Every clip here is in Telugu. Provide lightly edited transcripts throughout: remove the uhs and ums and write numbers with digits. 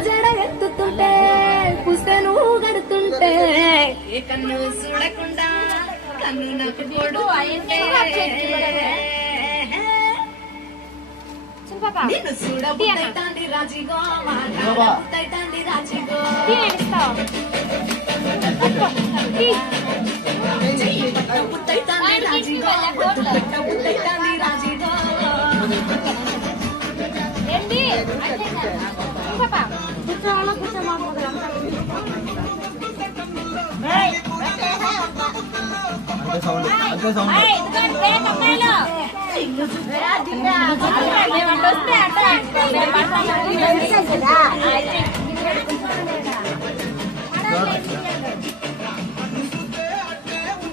జడ ఎత్తుతుంటే పుస్తే నువ్వు గడుతుంటే ఏ కన్ను చూడకుండా కన్ను నాకు కొడు నిన్ను చూడబుద్దైతాంది రాజిగో మాట్లాడబుద్దైతాంది రాజిగో బుద్దైతాంది రాజిగో బుద్దైతాంది రాజిగో అంతే సౌండ్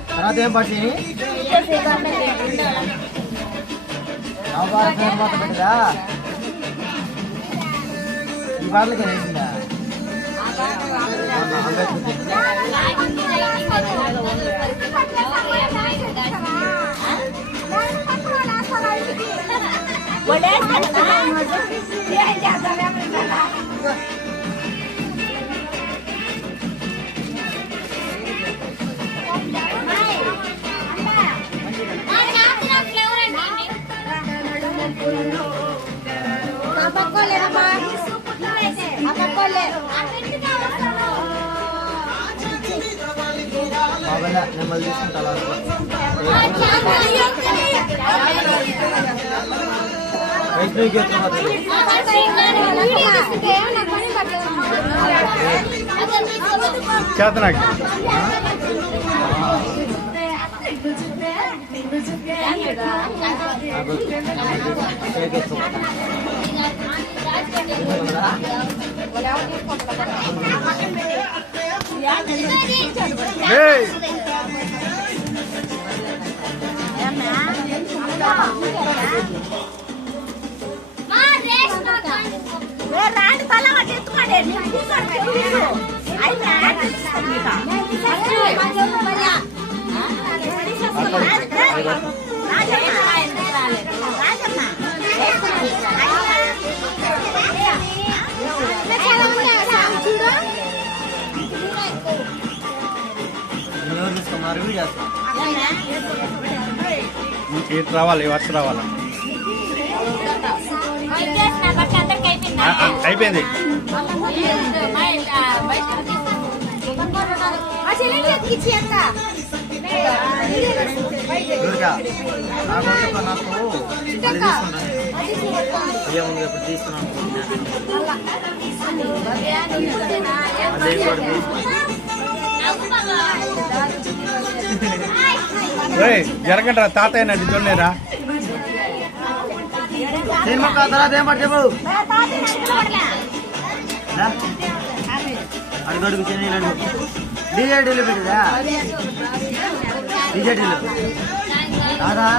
తర్వాత ఏం పట్టి పెట్టదా ఈ పాటలకి వేసిందా నెమ్మది తీసుకుంటా వైష్ణవికి చేతనాకి రాండి తల ఎత్తుకోండి నీకు రావాలి వర్ష రావాలా అయిపోయింది ఎప్పుడు తీసుకున్నాను జరగండి రా తాతయ్య నన్ను చూడలేరా సినిమా తర్వాత ఏం పడి చెప్పు అడుగు చెన్నైనాడు డిజేడీలో పెట్టిదా డిజేడీలో రాదా